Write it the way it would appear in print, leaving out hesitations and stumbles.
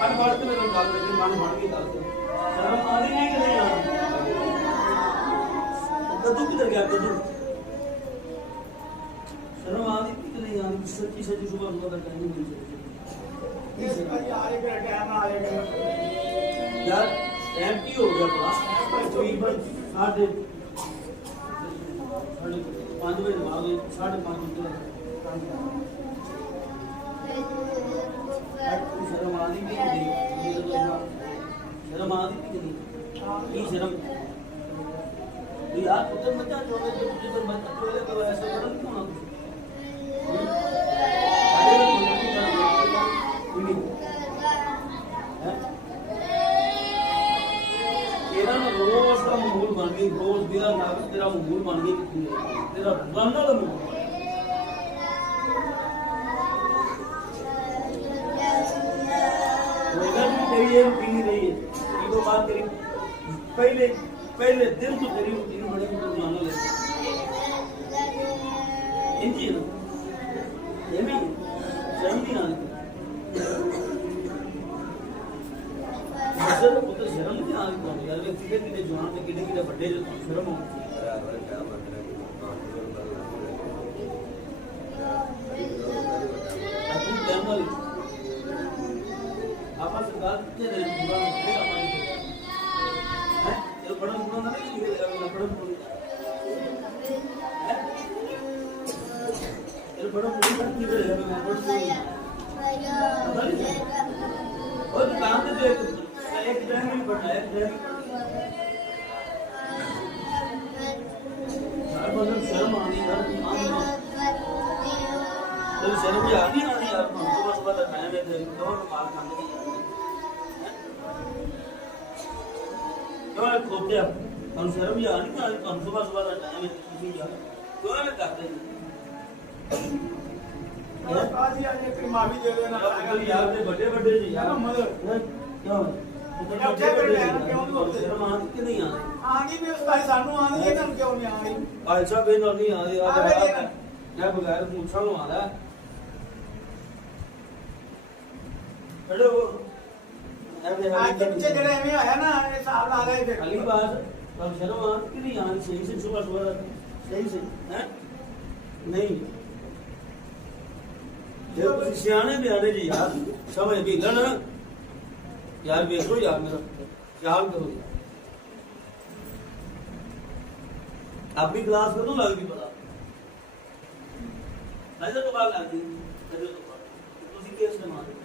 अनपढ़ तो मेरे गल लगी मन बन के गल शर्म आ रही नहीं कि नहीं यार कद्दू किधर गया कद्दू शर्म आ रही कि नहीं यार सच्ची सच्ची सुबह सुबह तक नहीं मिल सकती इस का यार एक टाइम आएगा यार टाइम की हो गया क्लास कोई बस 5:30 बजे बाद 5:30 बजे शर्म आ रही कि नहीं शर्म आ रही कि नहीं शर्म तो यार पुत्र बच्चा जो है तुझे पर बच्चा टोले तो ऐसा करन क्यों ना तेरा रोज का माहौल बन गई रोज मेरा नाम तेरा माहौल बन गई तेरा बनना का माहौल ये रूटीन रही है ये बात तेरी पहले दिन तो तेरी रूटीन बड़ी मानो ले इंजी ना ये भी शर्म नहीं आती सर वो तो शर्म नहीं आती यार वे कितने जवान पे कितने बड़े जो शर्म हो आपस बात कितने रहे बुरा मुझे का पानी है ये बड़ा बुरा नहीं है बड़ा बुरा है ये बड़ा बुरा नहीं है मैं बड़ा और काम तो एक ड्राइंग में पढ़ा है ड्राइंग यार मतलब शर्म आनी यार तो शर्म भी आनी यार सुबह सुबह तक मैं दो मार खाने क्यों खोते हम शर्म भी आनी ना हम सुबह सुबह का टाइम है किसी यार क्यों ना करते और काजी आने तेरी मां भी दे देना यार ते बड़े जी यार मदर क्यों शर्म आनी कि नहीं आनी आनी भी उस भाई सानू आनी है ना क्यों नहीं आनी अच्छा बेन और नहीं आनी आज क्या बगैर मूछा लो आदा अरे वो आज के पीछे जड़े में आया ना ये साहब ला गए फिर अगली बार कल शर्म आ कि नहीं आनी सही से सुबह सुबह सही से हैं नहीं जो सियाने बियाने जी यार समझ भी ना यार देखो यार मेरा ख्याल करो अपनी क्लास में तो लगती पता ऐसे तो बात लगती ऐसे तो बात तुसी केस में मार